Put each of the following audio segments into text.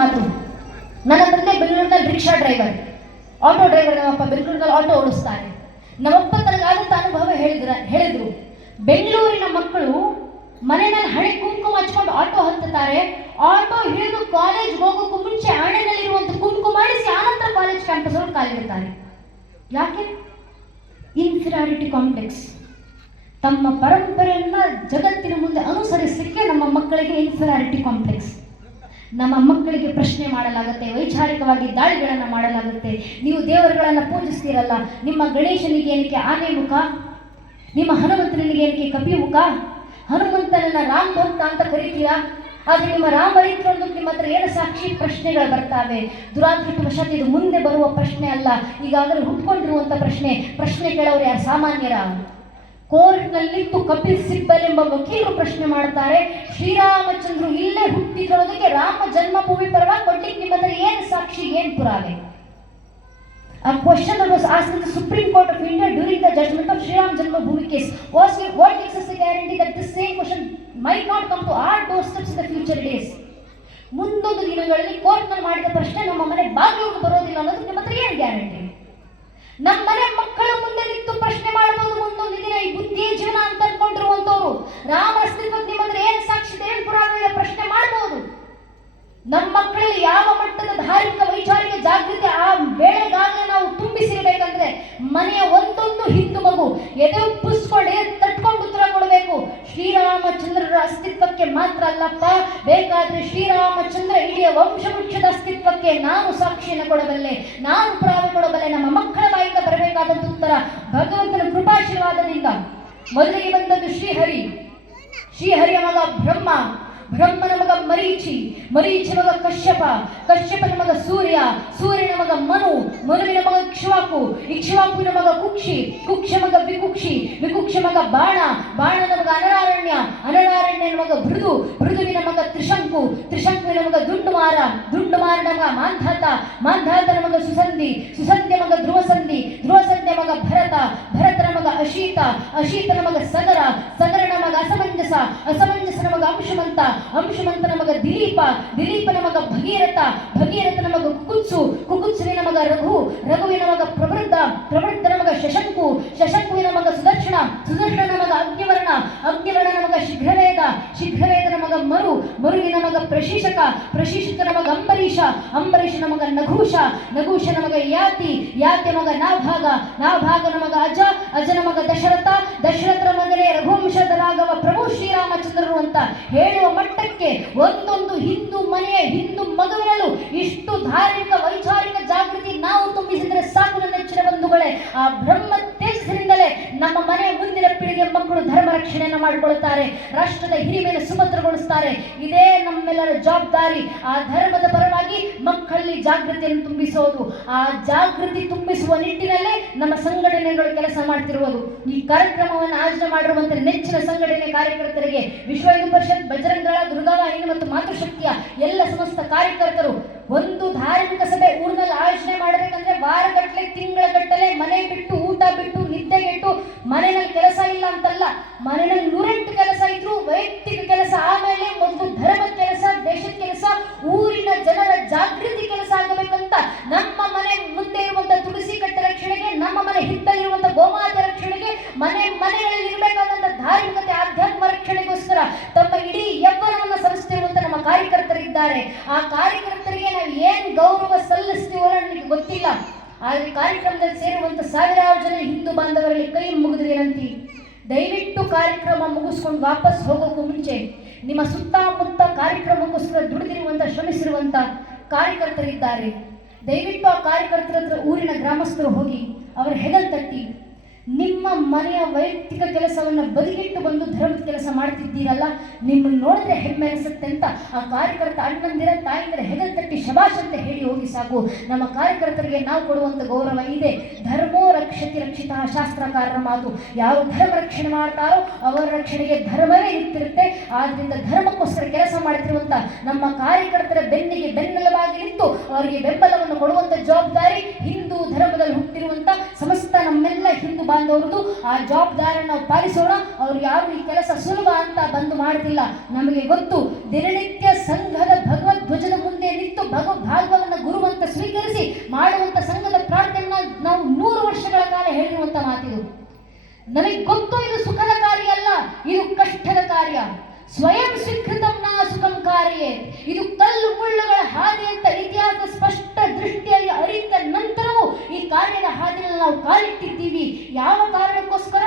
ಮಾತು. ನನ್ನ ತಂದೆ ಬೆಂಗಳೂರಿನಲ್ಲಿ ರಿಕ್ಷಾ ಡ್ರೈವರ್. ಆಟೋ ಡ್ರೈವರ್ ನಮ್ಮಪ್ಪ ಬೆಂಗಳೂರಿನಲ್ಲಿ ಆಟೋ ಓಡಿಸ್ತಾರೆ. ನಮ್ಮಪ್ಪ ತನಗಾದಂಥ ಅನುಭವ ಹೇಳಿದ್ರ ಹೇಳಿದ್ರು. ಬೆಂಗಳೂರಿನ ಮಕ್ಕಳು ಮನೆಯಲ್ಲಿ ಹಳೆ ಕುಂಕುಮ ಹಚ್ಕೊಂಡು ಆಟೋ ಹತ್ತುತ್ತಾರೆ. ಆಟೋ ಹಿಡಿದು ಕಾಲೇಜ್ ಹೋಗೋಕ್ಕೂ ಮುಂಚೆ ಹಣೆನಲ್ಲಿರುವಂಥ ಕುಂಕುಮ ಮಾಡಿಸಿ ಆನಂತರ ಕಾಲೇಜ್ ಕ್ಯಾಂಪಸ್ ಒಳಗೆ ಕಾಲಿಡ್ತಾರೆ ಯಾಕೆ? ಇನ್ಫಿರಾರಿಟಿ ಕಾಂಪ್ಲೆಕ್ಸ್ ತಮ್ಮ ಪರಂಪರೆಯನ್ನ ಜಗತ್ತಿನ ಮುಂದೆ ಅನುಸರಿಸಲಿಕ್ಕೆ ನಮ್ಮ ಮಕ್ಕಳಿಗೆ ಇನ್ಫಿರಾರಿಟಿ ಕಾಂಪ್ಲೆಕ್ಸ್ ನಮ್ಮ ಮಕ್ಕಳಿಗೆ ಪ್ರಶ್ನೆ ಮಾಡಲಾಗುತ್ತೆ, ವೈಚಾರಿಕವಾಗಿ ದಾಳಿಗಳನ್ನು ಮಾಡಲಾಗುತ್ತೆ. ನೀವು ದೇವರುಗಳನ್ನು ಪೂಜಿಸ್ತೀರಲ್ಲ, ನಿಮ್ಮ ಗಣೇಶನಿಗೆ ಏನಕ್ಕೆ ಆನೆ ಮುಖ? ನಿಮ್ಮ ಹನುಮಂತನಿಗೆ ಏನಕ್ಕೆ ಕಪಿ ಮುಖ? ಹನುಮಂತನನ್ನ ರಾಮ್ ಭಕ್ತ ಅಂತ ಕರಿತೀರಾ? ಆದರೆ ನಿಮ್ಮ ರಾಮರಿತ್ರಂದು ನಿಮ್ಮ ಹತ್ರ ಏನು ಸಾಕ್ಷಿ ಪ್ರಶ್ನೆಗಳು ಬರ್ತಾವೆ? ದುರಾದೃಷ್ಟವಶಾತ್ ಇದು ಮುಂದೆ ಬರುವ ಪ್ರಶ್ನೆ ಅಲ್ಲ. ಈಗಾಗಲೇ ಹುಟ್ಕೊಂಡಿರುವಂತ ಪ್ರಶ್ನೆ. ಪ್ರಶ್ನೆ ಕೇಳೋರು ಯಾರು? ಸಾಮಾನ್ಯರ? ಕೋರ್ಟ್ನಲ್ಲಿಟ್ಟು ಕಪಿಲ್ ಸಿಬ್ಬಲ್ ಎಂಬ ವಕೀಲರು ಪ್ರಶ್ನೆ ಮಾಡ್ತಾರೆ, ಶ್ರೀರಾಮಚಂದ್ರ ಇಲ್ಲೇ ಹುಟ್ಟಿದ್ರೋದಕ್ಕೆ ರಾಮ ಜನ್ಮಭೂಮಿ ಪರವಾಗಿ ಕೊಟ್ಟಿ ನಿಮ್ಮ ಹತ್ರ ಏನ್ ಸಾಕ್ಷಿ, ಏನ್ ಪುರಾವೆ? ಆ question asked Supreme Court of India during the judgment of Shriram Janmabhoomi case was what is is guarantee that the same question may not come to our doorsteps in the future days ಮುಂದೊಂದು ದಿನಗಳಲ್ಲಿ ಕೋರ್ಟ್ನಲ್ಲಿ ಮಾಡಿದ ಪ್ರಶ್ನೆ ನಮ್ಮ ಮನೆ ಬಾಗಿಲು ಬರೋದಿಲ್ಲ ಅನ್ನೋದು ನಿಮ್ಮ ಹತ್ರ ಏನು ಗ್ಯಾರಂಟಿ ನಮ್ಮ ಮನೆ ಮಕ್ಕಳ ಮುಂದೆ ನಿಂತು ಪ್ರಶ್ನೆ ಮಾಡಬಹುದು ಮುಂದೊಂದು ದಿನ ಈ ಬುದ್ಧಿ ಜೀವನ ಅಂತ ಅನ್ಕೊಂಡಿರುವಂತವ್ರು ರಾಮ ಅಸ್ತಿತ್ವಕ್ಕೆ ನಿಮ್ಮಂದ್ರೆ ಏನು ಸಾಕ್ಷಿ ಏನು ಇದೆ, ಪ್ರಶ್ನೆ ಮಾಡಬಹುದು ನಮ್ಮ ಮಕ್ಕಳಲ್ಲಿ ಯಾವ ಮಟ್ಟದ ಧಾರ್ಮಿಕ ವೈಚಾರಿಕ ಜಾಗೃತಿ ಆ ಬೆಳೆಗಾಗಲೇ ನಾವು ತುಂಬಿಸಿರ್ಬೇಕಂದ್ರೆ ಮನೆಯ ಒಂದೊಂದು ಹಿಂದೂ ಮಗು ಎದೆ ಉಪ್ಪಿಸ್ಕೊಂಡು ತಟ್ಕೊಂಡು ಉತ್ತರ ಕೊಡಬೇಕು. ಶ್ರೀರಾಮಚಂದ್ರರ ಅಸ್ತಿತ್ವಕ್ಕೆ ಮಾತ್ರ ಅಲ್ಲಪ್ಪ ಬೇಕಾದ್ರೆ ಶ್ರೀರಾಮಚಂದ್ರ ಇಡೀ ವಂಶವೃಕ್ಷದ ಅಸ್ತಿತ್ವಕ್ಕೆ ನಾನು ಸಾಕ್ಷಿಯನ್ನು ಕೊಡಬಲ್ಲೆ ನಾನು ಪುರಾವೆ ಕೊಡಬಲ್ಲೆ ನಮ್ಮ ಮಕ್ಕಳ ಬರಬೇಕಾದಂತ ಉತ್ತರ. ಭಗವಂತನ ಕೃಪಾಶೀರ್ವಾದದಿಂದ ಮೊದಲಿಗೆ ಬಂದದ್ದು ಶ್ರೀಹರಿ. ಶ್ರೀಹರಿಯ ಮಗ ಬ್ರಹ್ಮ. ಬ್ರಹ್ಮನ ಮಗ ಮರೀಚಿ. ಮರೀಚಿ ಮಗ ಕಶ್ಯಪ. ಕಶ್ಯಪನ ಮಗ ಸೂರ್ಯ. ಸೂರ್ಯನ ಮಗ ಮನು. ಮನುವಿನ ಮಗ ಇಕ್ಷ್ವಾಕು. ಇಕ್ಷವಾಕುವಿನ ಮಗ ಕುಕ್ಷಿ. ಕುಕ್ಷ ಮಗ ವಿಕುಕ್ಷಿ, ವಿಕುಕ್ಷ ಮಗ ಬಾಣ ಬಾಣನ ನಮಗ ಅನರಾರಣ್ಯ, ಅನರಾರಣ್ಯನ ಮಗ ಮೃದು ಮೃದುವಿನ ಮಗ ತ್ರಿಶಂಕು, ತ್ರಿಶಂಕುವಿನ ಮಗ ದುಂಡುಮಾರ, ದುಂಡುಮಾರನ ನಮಗ ಮಾಂಧಾತ, ಮಾಂಧಾತನ ನಮಗ ಸುಸಂಧಿ, ಸುಸಂಧ್ಯ ಮಗ ಧ್ರುವಸಂಧಿ, ಧ್ರುವಸಂಧ್ಯ ಮಗ ಭರತ, ಭರತನ ಮಗ ಅಶೀತ, ಅಶೀತನ ಮಗ ಸಗರ ಸಗರನ ಮಗ ಅಸಮಂಜಸ, ಅಸಮಂಜಸನ ನಮಗ ಅಂಶುಮಂತ, ಅಂಶುಮಂತನ ಮಗ ದಿಲೀಪ, ದಿಲೀಪನ ಮಗ ಭಗೀರಥ, ಭಗೀರಥನ ಮಗ ಕುಕುತ್ಸು ಕುಕುತ್ಸುವಿನ ನಮಗ ರಘು, ರಘುವಿನ ಮಗ ಪ್ರವೃದ್ಧ ಪ್ರಶೀಶಕ ನಮಗ ಮಗ ಅಂಬರೀಷ ಅಂಬರೀಷನ ಮಗ ನಘೂಷ ನಘೂಷನ ಮಗ ಯಾತಿ ಯಾತಿ ಮಗ ನಾಭಾಗ ನಾಭಾಗನ ಮಗ ಅಜ ಅಜನ ಮಗ ದಶರಥ ದಶರಥನ ಮಗನೇ ರಘುವಂಶದ ರಾಘವ ಪ್ರಭು ಶ್ರೀರಾಮಚಂದ್ರರು ಅಂತ ಹೇಳುವ ಮಟ್ಟಕ್ಕೆ ಒಂದೊಂದು ಹಿಂದೂ ಮನೆಯ ಹಿಂದೂ ಮಗುವಿನಲ್ಲೂ ಇಷ್ಟು ಧಾರ್ಮಿಕ, ವೈಚಾರಿಕ ಜಾಗೃತಿ ನಾವು ತುಂಬಿಸಿದರೆ ಸಾಕು ನನ್ನ ನೆಚ್ಚಿನ ಬಂಧುಗಳೇ. ಆ ಬ್ರಹ್ಮ ತೇಜಸ್ಸಿನಿಂದಲೇ ನಮ್ಮ ಮುಂದಿನ ಪೀಳಿಗೆ ಮಕ್ಕಳು ಧರ್ಮ ರಕ್ಷಣೆಯನ್ನು ಮಾಡಿಕೊಳ್ಳುತ್ತಾರೆ. ರಾಷ್ಟ್ರದ ಹಿರಿಮೆಯನ್ನು ಸುಭದ್ರಗೊಳಿಸ್ತಾರೆ. ಇದೇ ನಮ್ಮೆಲ್ಲರ ಜವಾಬ್ದಾರಿ. ಆ ಧರ್ಮದ ಪರವಾಗಿ ಮಕ್ಕಳಲ್ಲಿ ಜಾಗೃತಿಯನ್ನು ತುಂಬಿಸೋದು. ಆ ಜಾಗೃತಿ ತುಂಬಿಸುವ ನಿಟ್ಟಿನಲ್ಲೇ ನಮ್ಮ ಸಂಘಟನೆಗಳು ಕೆಲಸ ಮಾಡ್ತಿರುವುದು ಈ ಕಾರ್ಯಕ್ರಮವನ್ನು ಆಯೋಜನೆ ಮಾಡಿರುವಂತಹ ನೆಚ್ಚಿನ ಸಂಘಟನೆ ಕಾರ್ಯಕರ್ತರಿಗೆ ವಿಶ್ವ ಹಿಂದೂ ಪರಿಷತ್ ಬಜರಂಗಳ ದುರ್ಗಾವಾಹಿನಿ ಮತ್ತು ಮಾತೃಶಕ್ತಿಯ ಎಲ್ಲ ಸಮಸ್ತ ಕಾರ್ಯಕರ್ತರು ಒಂದು ಧಾರ್ಮಿಕ ಸಭೆ ಊರಿನಲ್ಲಿ ಆಯೋಜನೆ ಮಾಡಬೇಕಂದ್ರೆ ವಾರಗಟ್ಟಲೆ, ತಿಂಗಳಗಟ್ಟಲೆ ಮನೆ ಬಿಟ್ಟು ಮನೆಯಲ್ಲಿ ಕೆಲಸ ಇಲ್ಲ ಅಂತಲ್ಲ, ಮನೆಯಲ್ಲಿ ನೂರೆಂಟು ಕೆಲಸ ಇದ್ರು ವೈಯಕ್ತಿಕ ಕೆಲಸ ಆಮೇಲೆ ಒಂದು ಧರ್ಮ ಕೆಲಸ ದೇಶದ ಕೆಲಸ, ಊರಿನ ಜನರ ಜಾಗೃತಿ ಕೆಲಸ ಆಗಬೇಕಂತ ನಮ್ಮ ಮನೆ ಮುಂದೆ ಇರುವಂತ ತುಳಸಿ ಕಟ್ಟೆ ರಕ್ಷಣೆಗೆ, ನಮ್ಮ ಮನೆ ಹಿತ್ತಲಿರುವಂತ ಗೋಮಾತ ರಕ್ಷಣೆಗೆ, ಮನೆ ಮನೆಗಳಲ್ಲಿ ಇರಬೇಕಾದಂತ ಧಾರ್ಮಿಕತೆ ಆಧ್ಯಾತ್ಮ ರಕ್ಷಣೆಗೋಸ್ಕರ ತಮ್ಮ ಇಡೀ ಯೌವನವನ್ನು ಸಲ್ಲಿಸ್ತಿರುವಂತ ನಮ್ಮ ಕಾರ್ಯಕರ್ತರಿದ್ದಾರೆ. ಆ ಕಾರ್ಯಕರ್ತರಿಗೆ ನಾವು ಏನ್ ಗೌರವ ಸಲ್ಲಿಸ್ತೀವೋ ನನಗೆ ಗೊತ್ತಿಲ್ಲ. ಆದ್ರೆ ಕಾರ್ಯಕ್ರಮದಲ್ಲಿ ಸೇರುವಂತ ಸಾವಿರಾರು ಜನ ಹಿಂದೂ ಬಾಂಧವರಲ್ಲಿ ಕೈ ಮುಗಿದ್ರಿ ಏನಂತಿ ದಯವಿಟ್ಟು ಕಾರ್ಯಕ್ರಮ ಮುಗಿಸ್ಕೊಂಡು ವಾಪಸ್ ಹೋಗೋಕ್ಕೂ ಮುಂಚೆ ನಿಮ್ಮ ಸುತ್ತಮುತ್ತ ಕಾರ್ಯಕ್ರಮಕ್ಕೋಸ್ಕರ ದುಡಿದಿರುವಂತ ಶ್ರಮಿಸಿರುವಂಥ ಕಾರ್ಯಕರ್ತರಿದ್ದಾರೆ. ದಯವಿಟ್ಟು ಆ ಕಾರ್ಯಕರ್ತರ ಊರಿನ ಗ್ರಾಮಸ್ಥರು ಹೋಗಿ ಅವರ ಹೆಗಲ್ ತಟ್ಟಿ. ನಿಮ್ಮ ಮನೆಯ ವೈಯಕ್ತಿಕ ಕೆಲಸವನ್ನು ಬದಿಗಿಟ್ಟು ಬಂದು ಧರ್ಮದ ಕೆಲಸ ಮಾಡ್ತಿದ್ದೀರಲ್ಲ, ನಿಮ್ಮನ್ನು ನೋಡಿದ್ರೆ ಹೆಮ್ಮೆ ಅನಿಸುತ್ತೆ ಅಂತ ಆ ಕಾರ್ಯಕರ್ತ ಅಣ್ಣಂದಿರ ತಾಯಿಂದಿರ ಹೆಗಲ್ ತಟ್ಟಿ ಶಬಾಷ್ ಅಂತ ಹೇಳಿ ಹೋಗಿ ಸಾಕು. ನಮ್ಮ ಕಾರ್ಯಕರ್ತರಿಗೆ ನಾವು ಕೊಡುವಂಥ ಗೌರವ ಇದೆ. ಧರ್ಮೋ ರಕ್ಷತಿ ರಕ್ಷಿತ ಶಾಸ್ತ್ರಕಾರರ ಮಾತು. ಯಾರು ಧರ್ಮ ರಕ್ಷಣೆ ಮಾಡ್ತಾರೋ ಅವರ ರಕ್ಷಣೆಗೆ ಧರ್ಮವೇ ಇರ್ತಿರುತ್ತೆ. ಆದ್ದರಿಂದ ಧರ್ಮಕ್ಕೋಸ್ಕರ ಕೆಲಸ ಮಾಡ್ತಿರುವಂಥ ನಮ್ಮ ಕಾರ್ಯಕರ್ತರ ಬೆನ್ನಿಗೆ ಬೆನ್ನೆಲುಬಾಗಿ ನಿಂತು ಅವರಿಗೆ ಬೆಂಬಲವನ್ನು ಕೊಡುವಂಥ ಜವಾಬ್ದಾರಿ ಹಿಂದೂ ಧರ್ಮದಲ್ಲಿ ಹುಟ್ಟಿರುವಂಥ ಸಮಸ್ತ ನಮ್ಮೆಲ್ಲ ಹಿಂದೂ ಬಾಂಧವರದು ಆ ಜವಾಬ್ದಾರಿಯನ್ನು ನಾವು ಪಾಲಿಸೋಣ. ಅವ್ರು ಯಾರು ಈ ಕೆಲಸ ಸುಲಭ ಅಂತ ಬಂದು ಮಾಡ್ತಿಲ್ಲ ನಮಗೆ ಗೊತ್ತು, ದಿನನಿತ್ಯ ಸಂಘದ ಭಗವದ್ ಧ್ವಜದ ಮುಂದೆ ನಿಂತು ಭಗವ ಭಾಗವನ್ನ ಗುರುವಂತ ಸ್ವೀಕರಿಸಿ ಮಾಡುವಂತ ಸಂಘದ ಪ್ರಾರ್ಥನೆಯನ್ನ ನಾವು ನೂರು ವರ್ಷಗಳ ಕಾಲ ಹೇಳಿರುವಂತ ಮಾತಿದು. ನನಗೆ ಗೊತ್ತು ಇದು ಸುಖದ ಕಾರ್ಯ ಅಲ್ಲ, ಇದು ಕಷ್ಟದ ಕಾರ್ಯ. ಸ್ವಯಂ ಸ್ವೀಕೃತಂ ಸುಖಂ ಕಾರ್ಯೇ. ಇದು ಕಲ್ಲು ಮುಳ್ಳುಗಳ ಹಾದಿ ಅಂತ ಇತಿಹಾಸ ಸ್ಪಷ್ಟ ದೃಷ್ಟಿಯಲ್ಲಿ ಅರಿತ ನಂತರವೂ ಈ ಕಾರ್ಯದ ನಾವು ಕಾಲಿಟ್ಟಿದ್ದೀವಿ ಯಾವ ಕಾರಣಕ್ಕೋಸ್ಕರ?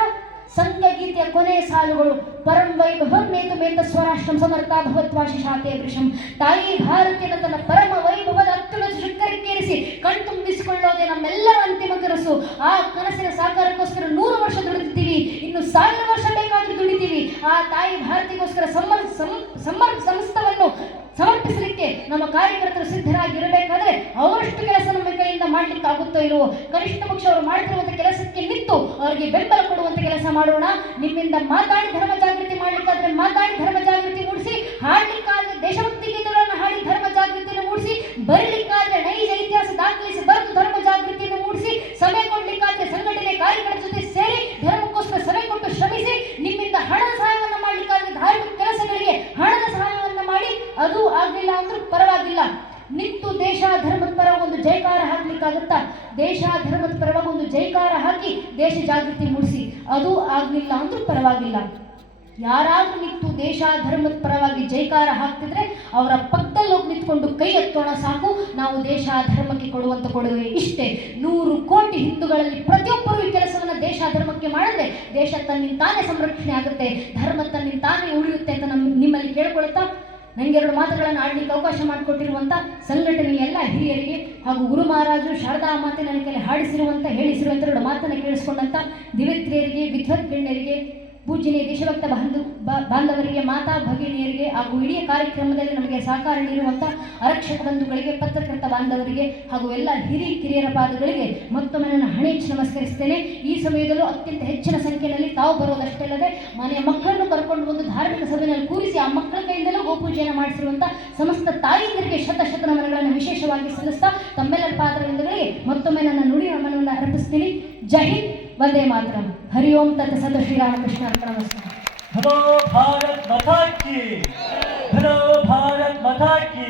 ಸಂಘಗೀತೆಯ ಕೊನೆಯ ಸಾಲುಗಳು. ಪರಂ ವೈಭವಂ ಮೇತು ಮೇತ ಸ್ವರಾಷ್ಟ್ರಂ ಸಮರ್ಥ ಭಗವತ್ವಾಶಿ ಶಾತೆ ವೃಷಂ ತಾಯಿ ಭಾರತೀಯನ ತನ್ನ ಪರಮ ವೈಭವದ ಅತ್ಯುನ್ನತ ಶಿಖರಕ್ಕೇರಿಸಿ ಕಣ್ತುಂಬಿಸಿಕೊಳ್ಳೋದೇ ನಮ್ಮೆಲ್ಲರ ಅಂತಿಮ ಕನಸು. ಆ ಕನಸಿನ ಸಾಕಾರಕ್ಕೋಸ್ಕರ ನೂರು ವರ್ಷ ದುಡಿದಿದ್ದೀವಿ. ಇನ್ನು ಸಾವಿರ ವರ್ಷ ಬೇಕಾದರೂ ದುಡಿತೀವಿ. ಆ ತಾಯಿ ಭಾರತಿಗೋಸ್ಕರ ಸಮರ್ ಸಮರ್ ಸಮಸ್ತವನ್ನು ಸಮರ್ಪಿಸಲಿಕ್ಕೆ ನಮ್ಮ ಕಾರ್ಯಕರ್ತರು ಸಿದ್ಧರಾಗಿರಬೇಕಾದ್ರೆ ಅವರಷ್ಟು ಕೆಲಸ ನಮ್ಮ ಕೈಯಿಂದ ಮಾಡ್ಲಿಕ್ಕೆ ಆಗುತ್ತೋ ಇಲ್ವೋ? ಕನಿಷ್ಠ ಪಕ್ಷ ಅವರು ಮಾಡುತ್ತಿರುವಂತಹ ಕೆಲಸಕ್ಕೆ ನಿಂತು ಅವರಿಗೆ ಬೆಂಬಲ ಕೊಡುವಂತ ಕೆಲಸ ಮಾಡೋಣ. ನಿಮ್ಮಿಂದ ಮಾತಾಡಿ ಧರ್ಮ ಜಾಗೃತಿ ಮಾಡ್ಲಿಕ್ಕಾದ್ರೆ ಮಾತಾಡಿ ಧರ್ಮ ಜಾಗೃತಿ ಮೂಡಿಸಿ, ಹಾಡ್ಲಿಕ್ಕಾದ್ರೆ ದೇಶಭಕ್ತಿ ಗೀತೆಗಳನ್ನು ಹಾಡಿ ಧರ್ಮ ಜಾಗೃತಿಯನ್ನು ಮೂಡಿಸಿ, ಬರ್ಲಿಕ್ಕಾದ್ರೆ ನೈಜ ಇತಿಹಾಸ ದಾಖಲಿಸಿ ಬರೆದು ಧರ್ಮ ಜಾಗೃತಿಯನ್ನು ಮೂಡಿಸಿ ಸಭೆ ಕೊಡ್ಲಿಕ್ಕಾದ್ರೆ ಸಂಘಟನೆ ಕಾರ್ಯಕರ್ತರ ಜೊತೆ ಸೇರಿ ಧರ್ಮಕ್ಕೋಸ್ಕರ ಸಭೆ ಕೊಟ್ಟು ಶ್ರಮಿಸಿ ನಿಮ್ಮಿಂದ ಹಣದ ಸಹಾಯವನ್ನು ಮಾಡ್ಲಿಕ್ಕಾದ್ರೆ ಧಾರ್ಮಿಕ ಕೆಲಸಗಳಿಗೆ ಹಣದ ಸಹಾಯವನ್ನ ಮಾಡಿ ಅದು ಆಗ್ಲಿಲ್ಲ ಅಂದ್ರೂ ಪರವಾಗಿಲ್ಲ ನಿಂತು ದೇಶ ಧರ್ಮದ ಪರ ಒಂದು ಜೈಕಾರ ಹಾಕ್ಲಿಕ್ಕಾಗುತ್ತಾ ದೇಶ ಧರ್ಮದ ಪರವಾಗಿ ಒಂದು ಜೈಕಾರ ಹಾಕಿ ದೇಶ ಜಾಗೃತಿ ಮೂಡಿಸಿ. ಅದು ಆಗಲಿಲ್ಲ ಅಂದ್ರೂ ಪರವಾಗಿಲ್ಲ. ಯಾರಾದ್ರೂ ನಿಂತು ದೇಶ ಧರ್ಮದ ಪರವಾಗಿ ಜೈಕಾರ ಹಾಕ್ತಿದ್ರೆ ಅವರ ಪಕ್ಕದಲ್ಲಿ ಹೋಗಿ ನಿಂತ್ಕೊಂಡು ಕೈ ಎತ್ತೋಣ ಸಾಕು. ನಾವು ದೇಶ ಧರ್ಮಕ್ಕೆ ಕೊಡುವಂತ ಕೊಡುಗೆ ಇಷ್ಟೇ. ನೂರು ಕೋಟಿ ಹಿಂದೂಗಳಲ್ಲಿ ಪ್ರತಿಯೊಬ್ಬರು ಈ ಕೆಲಸವನ್ನ ದೇಶ ಧರ್ಮಕ್ಕೆ ಮಾಡಿದ್ರೆ ದೇಶ ತನ್ನಿಂತಾನೇ ಸಂರಕ್ಷಣೆ ಆಗುತ್ತೆ. ಧರ್ಮ ತನ್ನಿಂತಾನೇ ಉಳಿಯುತ್ತೆ ಅಂತ ನಮ್ಮ ನಿಮ್ಮಲ್ಲಿ ಕೇಳ್ಕೊಳ್ತಾ ನಂಗೆ ಎರಡು ಮಾತುಗಳನ್ನು ಆಡಲಿಕ್ಕೆ ಅವಕಾಶ ಮಾಡಿಕೊಟ್ಟಿರುವಂಥ ಸಂಘಟನೆಯ ಎಲ್ಲ ಹಿರಿಯರಿಗೆ ಹಾಗೂ ಗುರು ಮಹಾರಾಜರು ಶಾರದಾ ಮಾತೆ ನನ್ನ ಕೈಲಿ ಹಾಡಿಸಿರುವಂಥ ಹೇಳಿಸಿರುವಂಥ ಎರಡು ಮಾತನ್ನು ಕೇಳಿಸ್ಕೊಂಡಂಥ ದಿವೆತ್ರಿಯರಿಗೆ ವಿದ್ವತ್ ಗಣ್ಯರಿಗೆ ಪೂಜ್ಯನೇ ದೇಶಭಕ್ತ ಬಾಂಧು ಬಾಂಧವರಿಗೆ, ಮಾತಾ ಭಗಿನಿಯರಿಗೆ ಹಾಗೂ ಇಡೀ ಕಾರ್ಯಕ್ರಮದಲ್ಲಿ ನಮಗೆ ಸಹಕಾರ ನೀಡುವಂಥ ಆರಕ್ಷಕ ಬಂಧುಗಳಿಗೆ, ಪತ್ರಕರ್ತ ಬಾಂಧವರಿಗೆ ಹಾಗೂ ಎಲ್ಲ ಹಿರಿ ಕಿರಿಯರ ಪಾದಗಳಿಗೆ ಮತ್ತೊಮ್ಮೆ ನನ್ನ ಹಣೆಚ್ಚು ನಮಸ್ಕರಿಸ್ತೇನೆ. ಈ ಸಮಯದಲ್ಲೂ ಅತ್ಯಂತ ಹೆಚ್ಚಿನ ಸಂಖ್ಯೆಯಲ್ಲಿ ತಾವು ಬರೋದಷ್ಟೇ ಅಲ್ಲದೆ ಮನೆಯ ಮಕ್ಕಳನ್ನು ಕರ್ಕೊಂಡು ಬಂದು ಧಾರ್ಮಿಕ ಸಭೆಯಲ್ಲಿ ಕೂರಿಸಿ ಆ ಮಕ್ಕಳ ಕೈಯಿಂದಲೂ ಗೋಪೂಜೆಯನ್ನು ಮಾಡಿಸಿರುವಂಥ ಸಮಸ್ತ ತಾಯಂದಿರಿಗೆ ಶತ ಶತ ನಮನಗಳನ್ನು ವಿಶೇಷವಾಗಿ ಸಲ್ಲಿಸ್ತಾ ತಮ್ಮೆಲ್ಲರ ಪಾದಗಳಿಂದಗಳಿಗೆ ಮತ್ತೊಮ್ಮೆ ನನ್ನ ನುಡಿ ನಮನವನ್ನು ಅರ್ಪಿಸ್ತೀನಿ. ಜೈ ವಂದೇ ಮಾತ್ರ. ಹರಿ ಓಂ ತತ್ ಸತ್ ಶ್ರೀರಾಮಕೃಷ್ಣ ಅರ್ಪಣಮಸ್ತು. ಹಲೋ ಭಾರತ್ ಮಥಾ ಕಿ ಹಲೋ ಭಾರತ್ ಮಥಾ ಕಿ